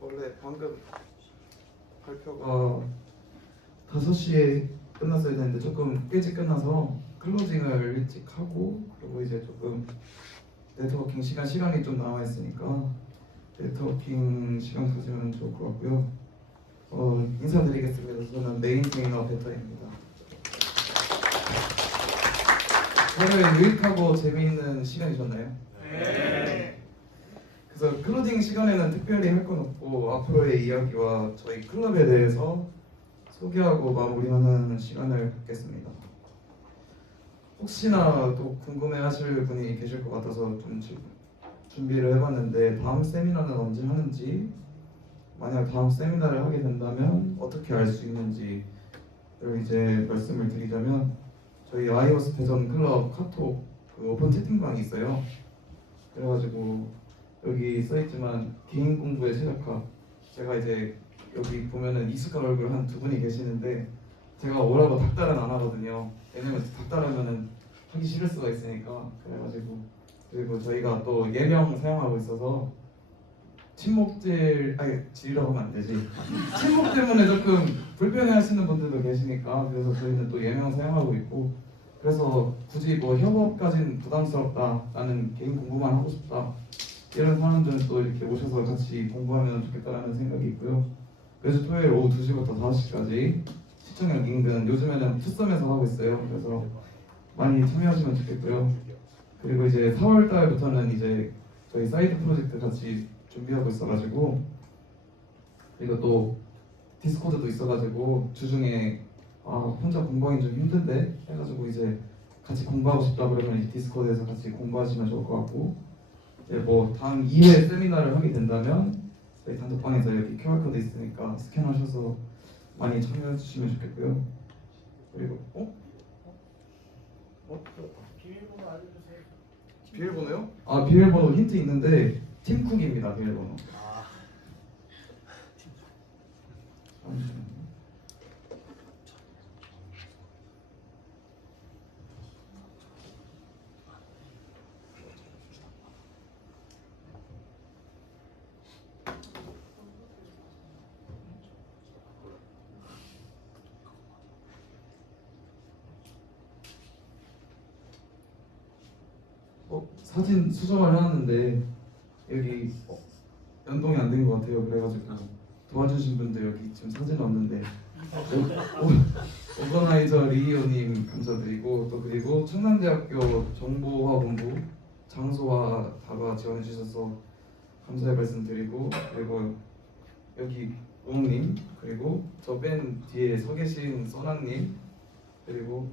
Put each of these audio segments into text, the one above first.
원래 방금 발표가 어, 5시에 끝났어야 되는데 조금 일찍 끝나서 클로징을 일찍 하고 그리고 이제 조금 네트워킹 시간 시간이 좀 남아 있으니까 네트워킹 시간 가지면 좋을 것 같고요. 어, 인사드리겠습니다. 저는 메인 트레이너 베터입니다. 오늘 유익하고 재미있는 시간이셨나요? 그래서 클로징 시간에는 특별히 할 건 없고 앞으로의 이야기와 저희 클럽에 대해서 소개하고 마무리하는 시간을 갖겠습니다. 혹시나 또 궁금해하실 분이 계실 것 같아서 좀 지- 준비를 해봤는데 다음 세미나는 언제 하는지 만약 다음 세미나를 하게 된다면 어떻게 알 수 있는지를 이제 말씀을 드리자면 저희 아이오스 대전 클럽 카톡 그 오픈 채팅방이 있어요. 그래가지고 여기 써있지만 개인 공부의 최적화. 제가 이제 여기 보면은 익숙한 얼굴 한 두 분이 계시는데 제가 오라고 닥달은 안 하거든요. 왜냐면 닥달하면은 하기 싫을 수가 있으니까. 그래가지고 그리고 저희가 또 예명 사용하고 있어서 침묵질 아니 질이라고 하면 안 되지. 침묵 때문에 조금 불편해하시는 분들도 계시니까 그래서 저희는 또 예명 사용하고 있고 그래서 굳이 뭐 협업까지는 부담스럽다 나는 개인 공부만 하고 싶다 이런 사람들은 또 이렇게 오셔서 같이 공부하면 좋겠다라는 생각이 있고요. 그래서 토요일 오후 2시부터 5시까지 시청역 인근 요즘에는 투썸에서 하고 있어요. 그래서 많이 참여하시면 좋겠고요. 그리고 이제 4월 달부터는 이제 저희 사이드 프로젝트 같이 준비하고 있어가지고 그리고 또 디스코드도 있어가지고 주중에 아 혼자 공부하기 좀 힘든데 해가지고 이제 같이 공부하고 싶다 그러면 이 디스코드에서 같이 공부하시면 좋을 것 같고 이제 뭐 다음 2회 세미나를 하게 된다면 저희 단톡방에서 여기 QR 코드 있으니까 스캔하셔서 많이 참여해 주시면 좋겠고요. 그리고 어? 어? 비밀번호 알려주세요. 비밀번호요? 아 비밀번호 힌트 있는데 팀쿡입니다 비밀번호. 어, 사진 수정을 해놨는데 여기 어, 연동이 안 된 것 같아요. 그래가지고 도와주신 분들 여기 지금 사진 없는데 오- 오- 오거나이저 리이오님 감사드리고 또 그리고 충남대학교 정보화본부 장소와 다가 지원해 주셔서 감사의 말씀드리고 그리고 여기 우웅님 그리고 저 맨 뒤에 서 계신 써나님 그리고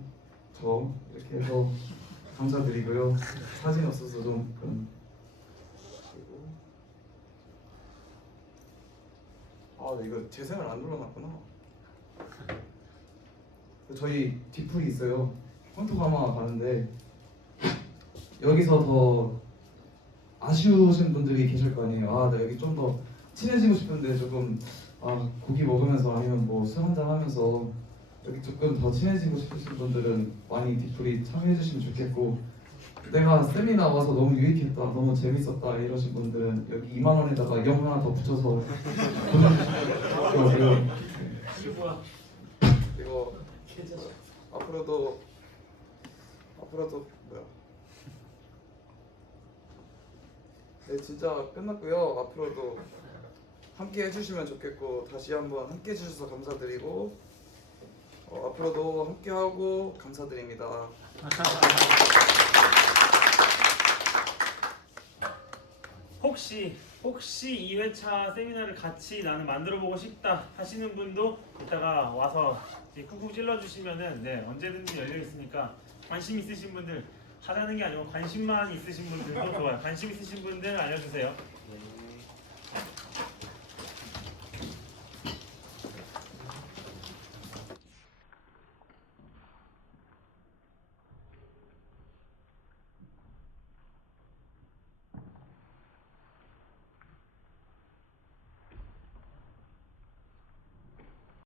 저 이렇게 해서 감사드리고요. 사진 없어서 좀 그런 아 이거 재생을 안 눌러놨구나. 저희 뒤풀이 있어요. 폰토가마 가는데 여기서 더 아쉬우신 분들이 계실 거 아니에요. 아 나 여기 좀 더 친해지고 싶은데 조금 아 고기 먹으면서 아니면 뭐 술 한잔 하면서 여기 조금 더 친해지고 싶으신 분들은 많이 뒤풀이 참여해 주시면 좋겠고 내가 세미나 와서 너무 유익했다 너무 재밌었다 이러신 분들은 여기 2만 원에다가 0 하나 더 붙여서 뭐야? 이거 앞으로도 앞으로도 뭐야? 네 진짜 끝났고요. 앞으로도 함께 해주시면 좋겠고 다시 한번 함께 해주셔서 감사드리고 어, 앞으로도 함께 하고 감사드립니다. 혹시 혹시 2회차 세미나를 같이 나는 만들어 보고 싶다 하시는 분도 이따가 와서 이제 쿡쿡 찔러 주시면은 네 언제든지 열려 있으니까 관심 있으신 분들 하자는 게 아니고 관심만 있으신 분들도 좋아요. 관심 있으신 분들 알려 주세요.